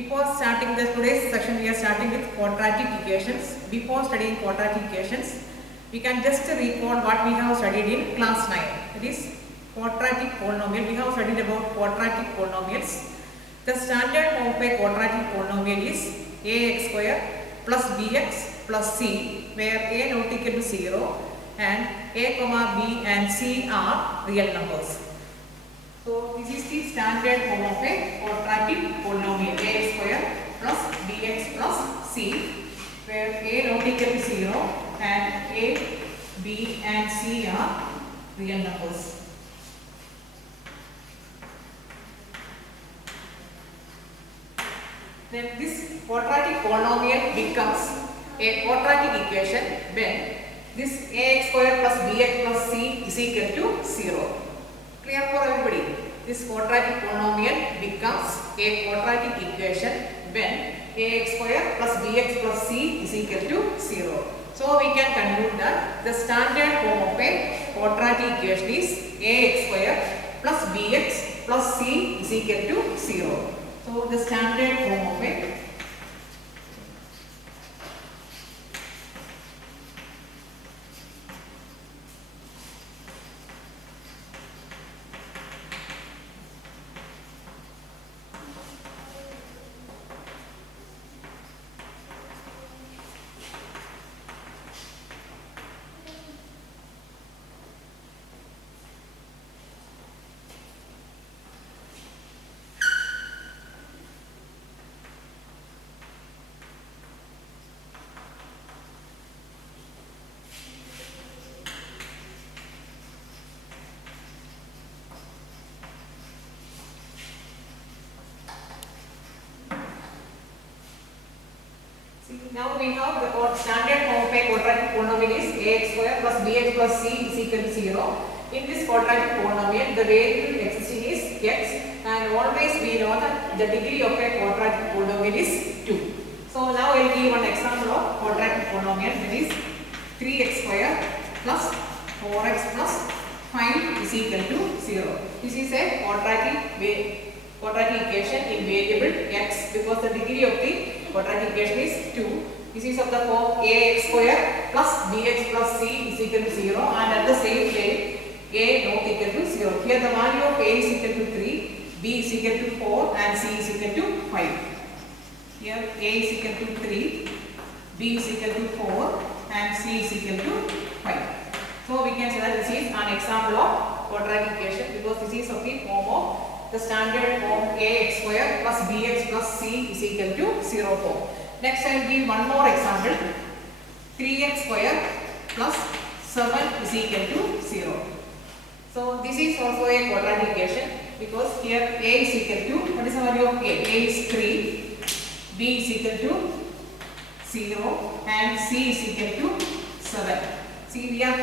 Before starting today's session, we are starting with quadratic equations. Before studying quadratic equations, we can just recall what we have studied in class 9. That is quadratic polynomial. We have studied about quadratic polynomials. The standard form of a quadratic polynomial is ax square plus bx plus c, where a not equal to 0 and a comma b and c are real numbers. So this is the standard form of a quadratic polynomial, ax square plus bx plus c, where a not equal to 0 and a, b and c are real numbers. Then this quadratic polynomial becomes a quadratic equation when this ax square plus bx plus c is equal to 0. Clear for everybody? This quadratic polynomial becomes a quadratic equation when ax square plus bx plus c is equal to 0. So we can conclude that the standard form of a quadratic equation is ax square plus bx plus c is equal to 0. So the standard form of it. Now we have the standard form of a quadratic polynomial is ax square plus bx plus c is equal to 0. In this quadratic polynomial, the variable existing is x, and always we know that the degree of a quadratic polynomial is 2. So now I will give one example of quadratic polynomial, that is 3x square plus 4x plus 5 is equal to 0. This is a quadratic equation in variable x, because the degree of the quadratic equation is 2. This is of the form ax square plus bx plus c is equal to 0, and at the same time a not equal to 0. Here the value of a is equal to 3, b is equal to 4 and c is equal to 5. Here a is equal to 3, b is equal to 4 and c is equal to 5. So we can say that this is an example of quadratic equation, because this is of the form of the standard form ax square plus bx plus c is equal to 0 form. Next I will give one more example. 3x square plus 7 is equal to 0. So this is also a quadratic equation, because here a is equal to, what is the value of a? A is 3, b is equal to 0 and c is equal to 7. See, we are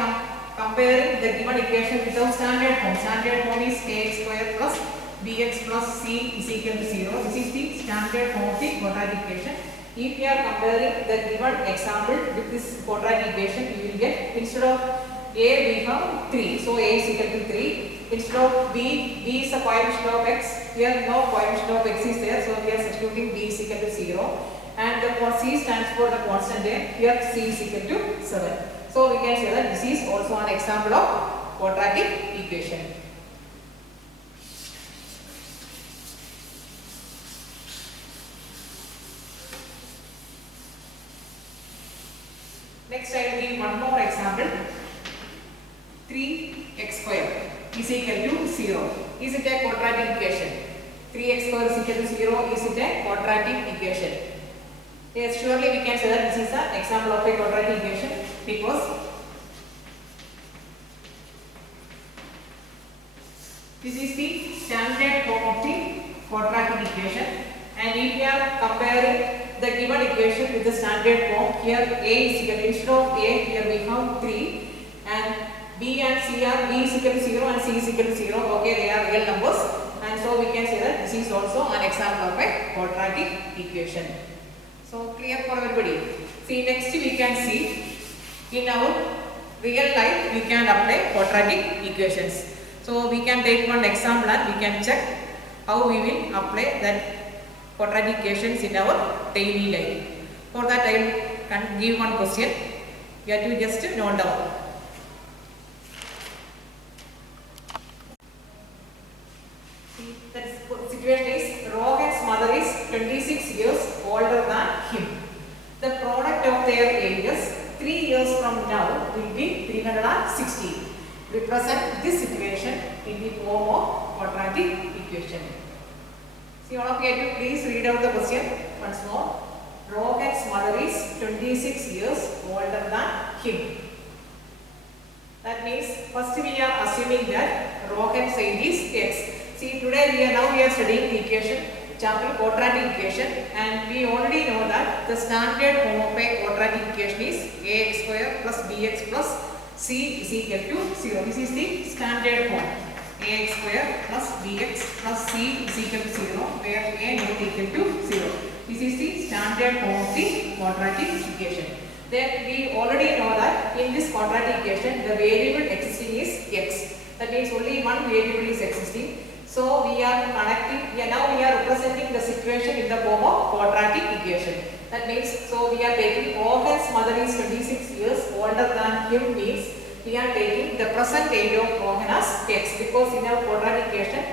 comparing the given equation with our standard form. Standard form is ax square plus bx plus c is equal to 0. This is the standard form of the quadratic equation. If we are comparing the given example with this quadratic equation, we will get, instead of a we have 3. So a is equal to 3. Instead of b is the coefficient of x. Here no coefficient of x is there, so we are substituting b is equal to 0. And the c stands for the constant a. Here c is equal to 7. So we can say that this is also an example of quadratic equation. Next I will give one more example. 3x square is equal to 0. Is it a quadratic equation? 3x square is equal to 0. Is it a quadratic equation? Yes, surely we can say that this is an example of a quadratic equation, because this is the standard form of the quadratic equation, and if we are comparing the given equation with the standard form, here a is equal to, instead of a here we have 3 and b and c are, b is equal to 0 and c is equal to 0. Okay, they are real numbers, and so we can say that this is also an example of a quadratic equation. So clear for everybody? See, next we can see in our real life we can apply quadratic equations. So we can take one example and we can check how we will apply that quadratic equations in our daily life. For that I can give one question. You have to just note down. The situation is Rohan's mother is 26 years older than him. The product of their ages 3 years from now will be 360. Represent this situation in the form of quadratic equation. See, all of you have to please read out the question once more. Rohan's mother is 26 years older than him. That means first we are assuming that Rohan's age is x. See, today we are studying the equation, chapter quadratic equation, and we already know that the standard form of a quadratic equation is ax square plus bx plus c is equal to 0. This is the standard form. Ax square plus bx plus c is equal to 0, where a not equal to 0. This is the standard form of the quadratic equation. Then we already know that in this quadratic equation the variable existing is x. That means only one variable is existing. So we are now we are representing the situation in the form of quadratic equation. That means, so we are taking Rohan's mother is 26 years older than him, means we are taking the present age of Rohan as x, because in our quadratic equation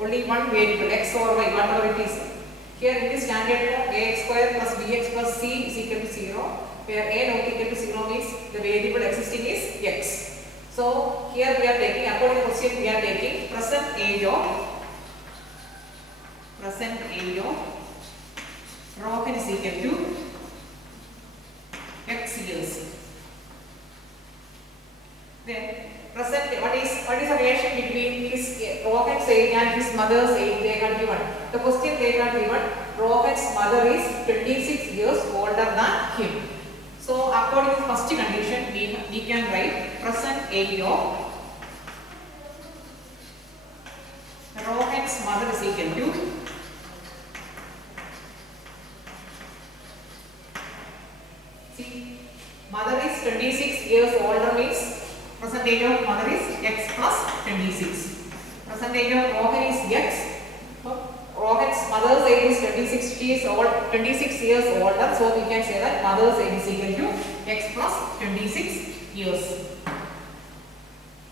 only one variable x or y, whatever it is. Here in this standard form, ax square plus bx plus c is equal to 0, where a not equal to 0 means the variable existing is x. So here we are taking, according to question, we are taking present age of Rohan is equal to x years. Then present, what is the relation between his Rohan's age and his mother's age? They are given. The question they are given, Rohan's mother is 26 years older than him. So according to the first condition, we can write present age of Rohan's mother is equal to mother is 26 years older, means present age of mother is x plus 26. Present age of Rohan is x. Rohan's mother's age is 26. She is 26 years older, so we can say that mother's age is equal to x plus 26 years.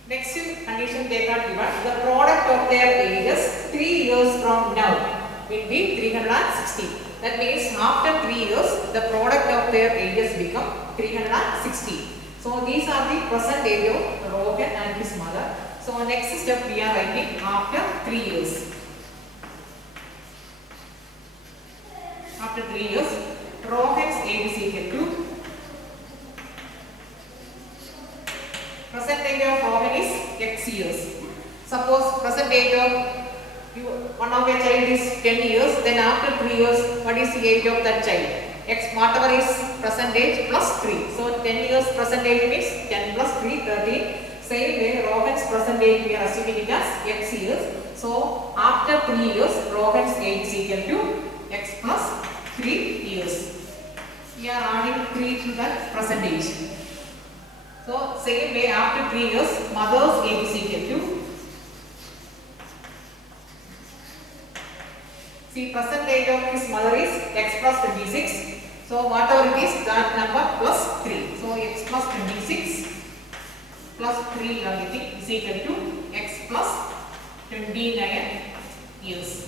Next condition they are given, the product of their ages 3 years from now will be 360. That means after 3 years, the product of their ages become 360. So these are the present age of Rohan and his mother. So next step we are writing after 3 years. After 3 years, Rohan's age is equal to present age of Rohan is x years. Suppose present age of one of your child is 10 years, then after 3 years, what is the age of that child? X, whatever is present age plus 3. So 10 years present age means 10 plus 3, 13. Same way, Rohan's present age we are assuming it as x years. So after 3 years, Rohan's age is equal to x plus 3 years. We are adding 3 to that present age. So same way, after 3 years, mother's age is equal to, see, present age of his mother is x plus 26. So whatever it is, that number plus 3. So x plus 26 plus 3 everything is equal to x plus 29 years.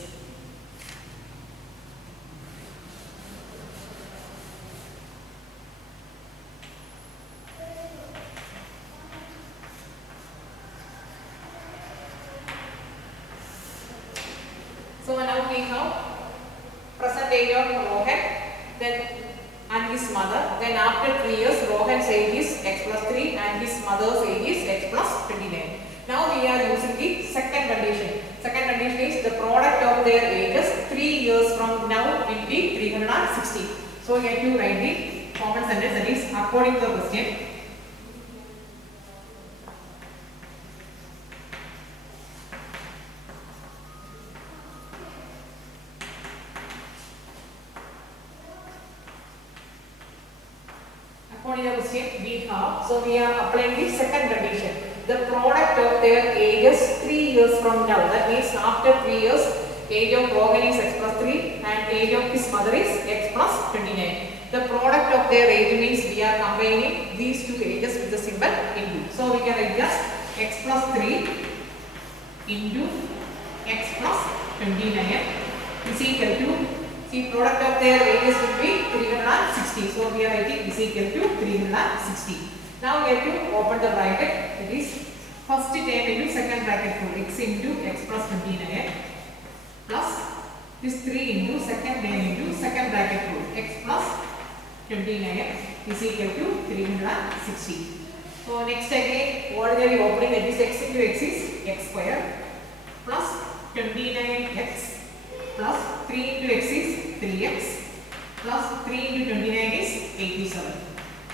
So now we have present age of Rohan, then and his mother. Then after 3 years, Rohan's age is x plus 3 and his mother's age is x plus 29. Now we are using the second condition. Second condition is the product of their ages 3 years from now will be 360. So you have to write the common sentence, that is according to the question. According to the question we have, so we are applying the second condition. The product of their ages 3 years from now, that means after 3 years, age of Rohan is x plus 3 and age of his mother is x plus 29. The product of their age means we are combining these two ages with the symbol into. So we can write just x plus 3 into x plus 29 is equal to, see, product of their ages will be 360. So we are writing is equal to 360. Now we have to open the bracket. It is first term into second bracket rule, x into x plus 29 plus this 3 into second term into second bracket rule, x plus 29 is equal to 360. So next again ordinary opening, that is x into x is x square plus 29x plus 3 into x is 3x plus 3 into 29 is 87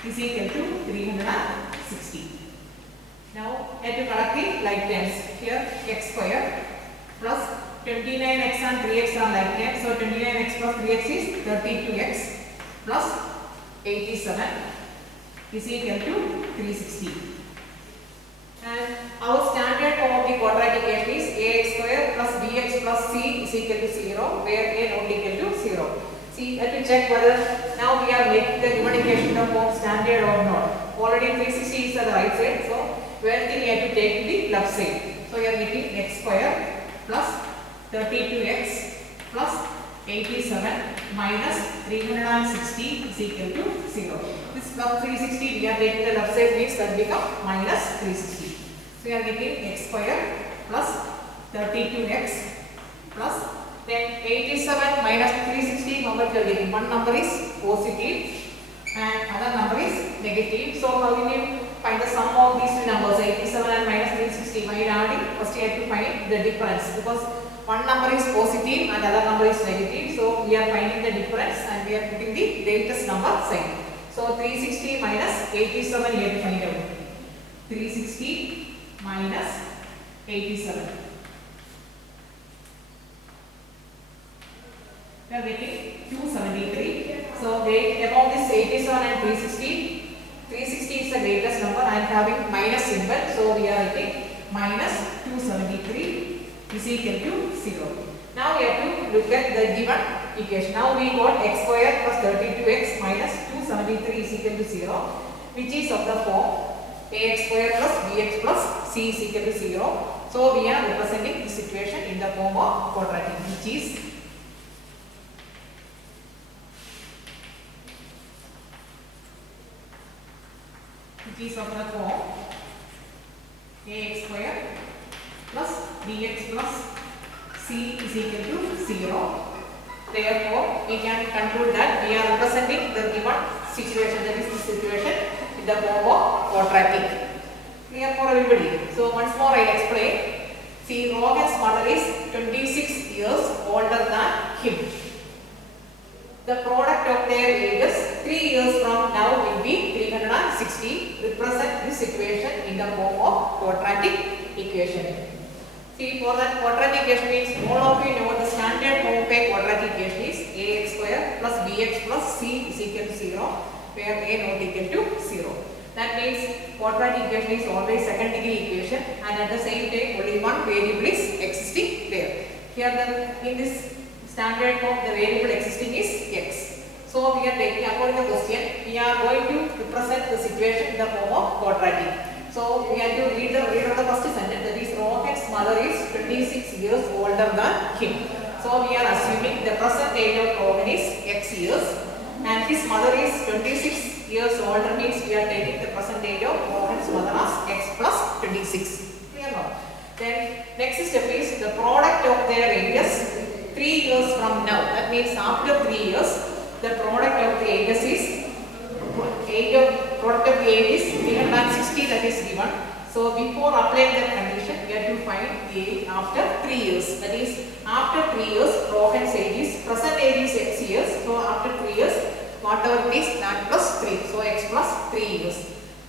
is equal to 360. Now we have to collect the like terms. Here x square plus 29x and 3x are like terms. So 29x plus 3x is 32x plus 87 is equal to 360. And our standard form of the quadratic equation is ax square plus bx plus c is equal to 0, where a not equal to 0. See, let me check whether now we are making the given equation the form standard or not. Already 360 is at the right side, so where we have to take the left side. So we are getting x square plus 32x plus 87 minus 360 is equal to 0. This plus 360 we are taking the left side means that become minus 360. So we are getting x square plus 32x plus then 87 minus 360, how much you are getting? One number is positive and other number is negative. So how will you find the sum of these two numbers, 87 and minus 360? By adding, first you have to find the difference, because one number is positive and other number is negative. So we are finding the difference and we are putting the greatest number sign. So 360 minus 87 we have to find out. 360 minus 87. We are getting 273. So among this 87 and 360, 360 is the greatest number and having minus symbol. So we are getting minus 273 is equal to 0. Now we have to look at the given equation. Now we got x square plus 32x minus 273 is equal to 0, which is of the form ax square plus bx plus c is equal to 0. So we are representing this situation in the form of quadratic, which is of the form ax square plus bx plus c is equal to 0. Therefore, we can conclude that we are representing the given situation, that is the situation in the form of quadratic. Clear for everybody? So once more I will explain. See, Rohan's mother is 26 years older than him. The product of their ages 3 years from now will be 360. Represent this situation in the form of quadratic equation. See, for that quadratic equation means all of you know the standard form of a quadratic equation is ax square plus bx plus c is equal to 0, where a not equal to 0. That means quadratic equation is always second degree equation and at the same time only one variable is existing there. Here in this standard form the variable existing is x. So we are taking, according to the question, we are going to represent the situation in the form of quadratic. So we have to read the first sentence, that is Rohan's mother is 26 years older than him. So we are assuming the present age of Rohan is x years and his mother is 26 years older, means we are taking the present age of Rohan's mother as x plus 26. Clear now? Then next step is the product of their ages 3 years from now. That means after 3 years, the product of the ages is product of the age is 360, that is given. So before applying that condition, we have to find the age after 3 years. That is after 3 years, Rohan's age is, present age is x years. So after 3 years, whatever it is, that plus 3. So x plus 3 years.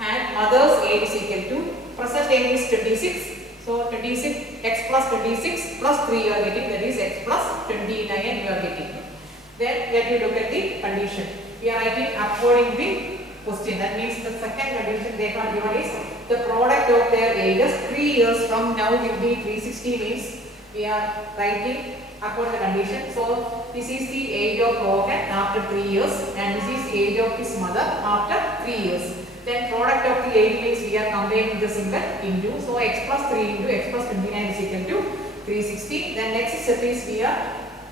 And mother's age is equal to, present age is 26. So 26, x plus 26 plus 3 you are getting, that is x plus 29 you are getting. Then we have to look at the condition. We are writing according to the question. That means the second condition they have given is the product of their ages 3 years from now will be 360, means we are writing according to the condition. So this is the age of Rohan after 3 years and this is the age of his mother after 3 years. Then product of the age means we are combining the symbol into, so x plus 3 into x plus 29 is equal to 360. Then next step is we are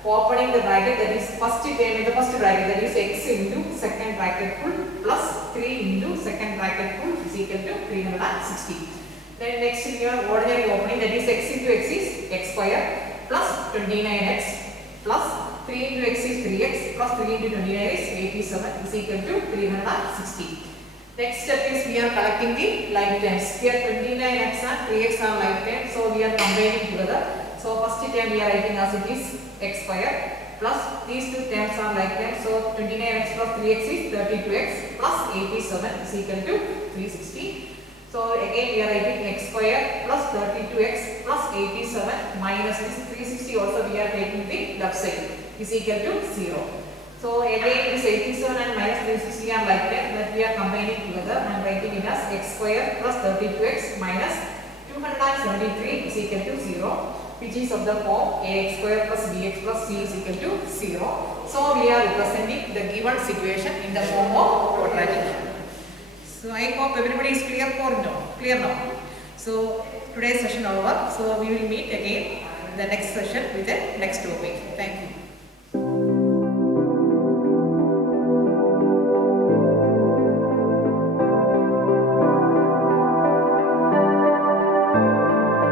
opening the bracket, that is first term in the first bracket, that is x into second bracket full plus 3 into second bracket full is equal to 360. Then next we are ordinary opening, that is x into x is x square plus 29x plus 3 into x is 3x plus 3 into 29 is 87 is equal to 360. Next step is we are collecting the like terms. Here 29x and 3x are like terms, so we are combining together. So first term we are writing as it is x square plus these two terms are like terms. So 29x plus 3x is 32x plus 87 is equal to 360. So again we are writing x square plus 32x plus 87 minus this 360 also we are taking the left side is equal to 0. So again this 87 and minus 360 are like that, but we are combining together and writing it as x square plus 32x minus 273 is equal to 0, which is of the form ax square plus bx plus c is equal to 0. So we are representing the given situation in the form of quadratic. So I hope everybody is clear now. So today's session over. So we will meet again the next session with the next topic. Thank you.